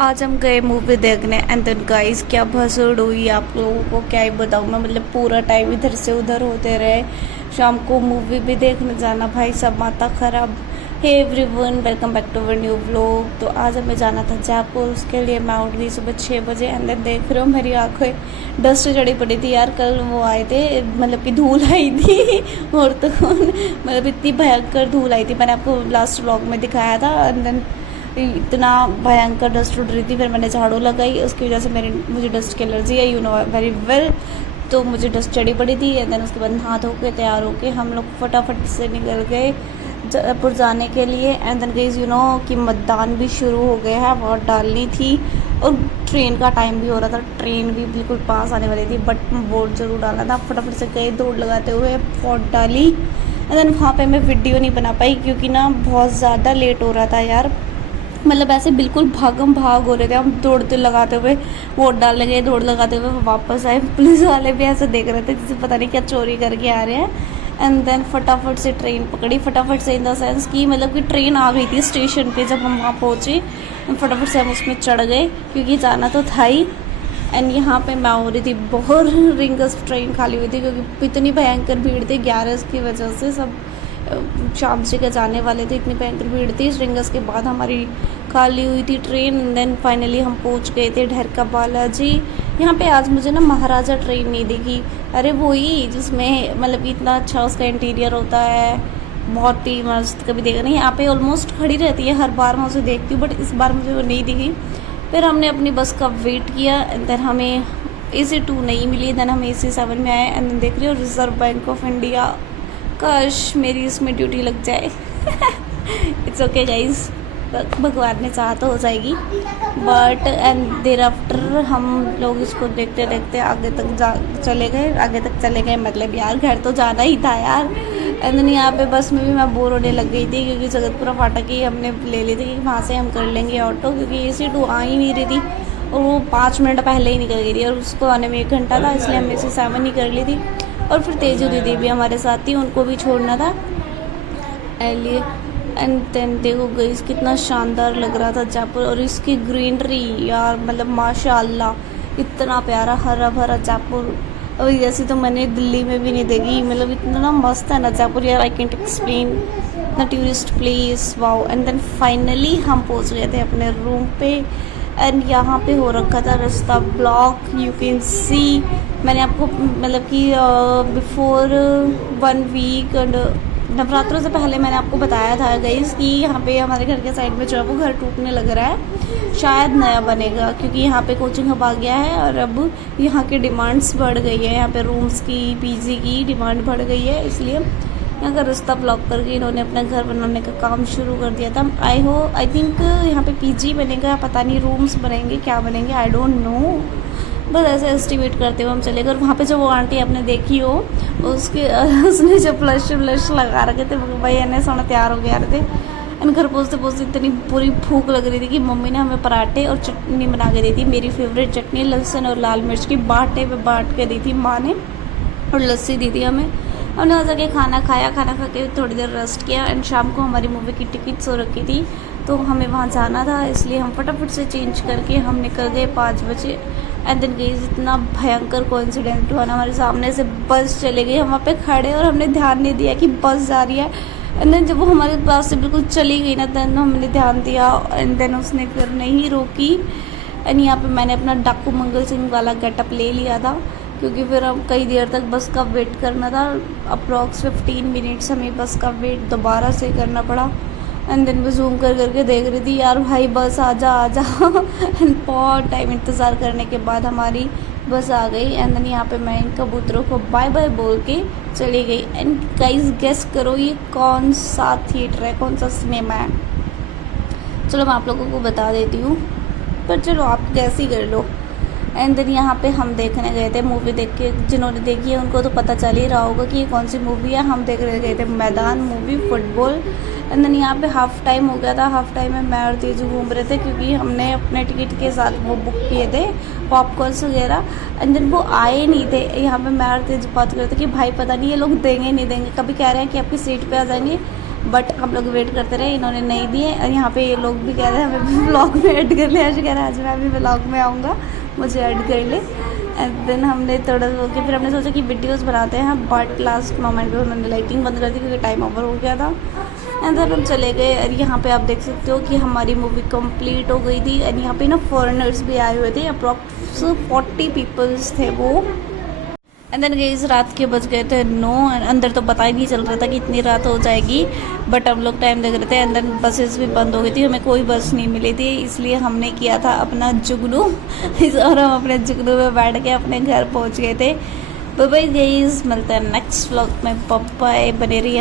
आज हम गए मूवी देखने एंड देन गाइस क्या भसड़ हुई आप लोगों को क्या ही बताऊँ मैं। मतलब पूरा टाइम इधर से उधर होते रहे। शाम को मूवी भी देखने जाना, भाई सब माथा खराब। Hey everyone, welcome back to our new vlog. तो आज हमें जाना था जयपुर, उसके लिए मैं उठ गई सुबह 6 बजे। एंड देन देख रहे हो मेरी आंखें डस्ट चढ़ी पड़ी थी यार। कल वो आए थे, मतलब कि धूल आई थी और तो मतलब इतनी भयंकर धूल आई थी, मैंने आपको लास्ट व्लॉग में दिखाया था। एंड देन इतना भयंकर डस्ट उड़ रही थी, फिर मैंने झाड़ू लगाई, उसकी वजह से मुझे डस्ट की एलर्जी है, यू नो वेरी वेल। तो मुझे डस्ट चढ़ी पड़ी थी। एंड देन उसके बाद नहा धो के तैयार होके हम लोग फटाफट से निकल गए जयपुर जाने के लिए। And then guys you know कि मतदान भी शुरू हो गया है, वोट डालनी थी और ट्रेन का टाइम भी हो रहा था, ट्रेन भी बिल्कुल पास आने वाली थी, बट वोट ज़रूर डालना था। फटाफट से गए, दौड़ लगाते हुए वोट डाली। एंड देन वहाँ पे मैं वीडियो नहीं बना पाई क्योंकि ना बहुत ज़्यादा लेट हो रहा था यार। मतलब ऐसे बिल्कुल भागम भाग हो रहे थे हम, दौड़ते लगाते हुए वोट डालने गए, दौड़ लगाते हुए वापस आए। पुलिस वाले भी ऐसे देख रहे थे जैसे पता नहीं क्या चोरी करके आ रहे हैं। एंड देन फटाफट से ट्रेन पकड़ी, फटाफट से इन द सेंस कि मतलब कि ट्रेन आ गई थी स्टेशन पे जब हम वहाँ पहुँचे। फटाफट से हम उसमें चढ़ गए क्योंकि जाना तो था ही। एंड यहाँ पे मैं हो रही थी बहुत रिंगस, ट्रेन खाली हुई थी क्योंकि इतनी भयंकर भीड़ थी 11 की वजह से। सब शाम से के जाने वाले थे, इतनी भयंकर भीड़ थी। रिंगस के बाद हमारी खाली हुई थी ट्रेन। देन फाइनली हम पहुंच गए थे ढरका बालाजी। यहाँ पे आज मुझे ना महाराजा ट्रेन नहीं दिखी। अरे वही जिसमें मतलब कि इतना अच्छा उसका इंटीरियर होता है, बहुत ही मस्त। कभी देखा नहीं, यहाँ पे ऑलमोस्ट खड़ी रहती है, हर बार मैं उसे देखती हूँ, बट इस बार मुझे वो नहीं दिखी। फिर हमने अपनी बस का वेट किया। देन हमें AC2 नहीं मिली, देन हम AC7 में आए। एंड देख रहे हो रिजर्व बैंक ऑफ इंडिया, काश मेरी इसमें ड्यूटी लग जाए। इट्स ओके गाइज, भगवान ने चाहा तो हो जाएगी। बट एंड देर आफ्टर हम लोग इसको देखते देखते आगे तक चले गए, आगे तक चले गए। मतलब यार घर तो जाना ही था यार। एंड देन यहाँ पे बस में भी मैं बोर होने लग गई थी क्योंकि जगतपुरा फाटक ही हमने ले ली थी कि वहाँ से हम कर लेंगे ऑटो, क्योंकि AC2 आ ही नहीं रही थी और वो 5 मिनट पहले ही निकल गई थी और उसको आने में 1 घंटा था, इसलिए हम AC7 ही कर ली थी। और फिर तेजू दीदी भी हमारे साथ थी, उनको भी छोड़ना था लिए। एंड देन देखो गाइस कितना शानदार लग रहा था जयपुर, और इसकी ग्रीनरी यार मतलब माशाल्लाह इतना प्यारा हरा भरा जयपुर। और जैसे तो मैंने दिल्ली में भी नहीं देखी, मतलब इतना ना मस्त है ना जयपुर यार, I can't explain the tourist place, wow. And then finally हम पहुंच गए थे अपने रूम पे। एंड यहाँ पे हो रखा था रास्ता ब्लॉक, यू कैन सी। मैंने आपको मतलब कि बिफोर 1 वीक एंड नवरात्रों से पहले मैंने आपको बताया था गाइस कि यहाँ पे हमारे घर के साइड में जो है वो घर टूटने लग रहा है, शायद नया बनेगा क्योंकि यहाँ पे कोचिंग हब आ गया है और अब यहाँ की डिमांड्स बढ़ गई है। यहाँ पे रूम्स की, PG की डिमांड बढ़ गई है, इसलिए यहाँ का रास्ता ब्लॉक करके इन्होंने अपना घर बनाने का काम शुरू कर दिया था। आई थिंक यहाँ पे PG बनेगा, पता नहीं रूम्स बनेंगे क्या बनेंगे, आई डोंट नो। बस ऐसे एस्टिमेट करते हुए हम चले गए। और वहाँ पे जो वो आंटी आपने देखी हो उसके उसने जो ब्लश लगा रखे थे, भाई एने सोना तैयार हो गया थे। एंड घर पहुँचते पहुँचते इतनी पूरी भूख लग रही थी कि मम्मी ने हमें पराठे और चटनी बना के दी थी। मेरी फेवरेट चटनी लहसुन और लाल मिर्च की बाटे पे बांट के दी थी माँ ने, और लस्सी दी थी हमें। हमने वहाँ जाके खाना खाया, खाना खा के थोड़ी देर रेस्ट किया। एंड शाम को हमारी मूवी की टिकट्स हो रखी थी तो हमें वहाँ जाना था, इसलिए हम फटाफट से चेंज करके हम निकल गए 5 बजे। एंड देन गाइस इतना भयंकर कोइंसिडेंट हुआ ना, हमारे सामने से बस चले गई, हम वहाँ पे खड़े और हमने ध्यान नहीं दिया कि बस जा रही है। एंड देन जब वो हमारे पास से बिल्कुल चली गई ना, देन हमने ध्यान दिया। एंड देन उसने फिर नहीं रोकी। एंड यहाँ पे मैंने अपना डाकू मंगल सिंह वाला गेटअप ले लिया था क्योंकि फिर हम कई देर तक बस का वेट करना था। अप्रॉक्स 15 मिनट्स हमें बस का वेट दोबारा से करना पड़ा। एंड देन मैं जूम कर करके देख रही थी यार भाई बस आ जा आ जा। एंड बहुत टाइम इंतज़ार करने के बाद हमारी बस आ गई। एंड देन यहाँ पे मैं इन कबूतरों को बाय बाय बोल के चली गई। एंड गाइस गेस करो ये कौन सा थिएटर है, कौन सा सिनेमा है? चलो मैं आप लोगों को बता देती हूँ, पर चलो आप गैस ही कर लो। एंड देन यहाँ पे हम देखने गए थे मूवी, देख के जिन्होंने देखी है उनको तो पता चल ही रहा होगा कि ये कौन सी मूवी है। हम देखने गए थे मैदान मूवी, फुटबॉल। एंड देन यहाँ पे हाफ टाइम हो गया था, हाफ टाइम में मैं और तेजू घूम रहे थे क्योंकि हमने अपने टिकट के साथ वो बुक किए थे पॉपकॉर्न्स वगैरह। एंड देन वो आए नहीं थे। यहाँ पे मैं और तेजू बात कर रहे थे कि भाई पता नहीं ये लोग देंगे नहीं देंगे, कभी कह रहे हैं कि आपकी सीट पे आ जाएंगे, बट हम लोग वेट करते रहे, इन्होंने नहीं दिए। और यहाँ पे ये लोग भी कह रहे हैं हमें भी व्लॉग में ऐड कर ले। आज कह रहा है आज मैं भी व्लॉग में आऊँगा, मुझे ऐड कर ले। एंड देन हमने थोड़ा हो के फिर हमने सोचा कि वीडियोस बनाते हैं, बट लास्ट मोमेंट पे उन्होंने लाइटिंग बंद कर दी क्योंकि टाइम ओवर हो गया था। एंड देन हम चले गए। और यहाँ पे आप देख सकते हो कि हमारी मूवी कंप्लीट हो गई थी। एंड यहाँ पे ना फॉरेनर्स भी आए हुए थे, अप्रॉक्स 40 पीपल्स थे वो। एंड देन गाइस रात के बज गए थे 9। अंदर तो पता ही नहीं चल रहा था कि इतनी रात हो जाएगी, बट हम लोग टाइम देख रहे थे। एंड देन बसेस भी बंद हो गई थी, हमें कोई बस नहीं मिली थी, इसलिए हमने किया था अपना जुगनू और हम अपने जुगनू में बैठ के अपने घर पहुंच गए थे। बाय बाय गाइस, मिलते हैं नेक्स्ट व्लॉग में। बाय, बने रहिए।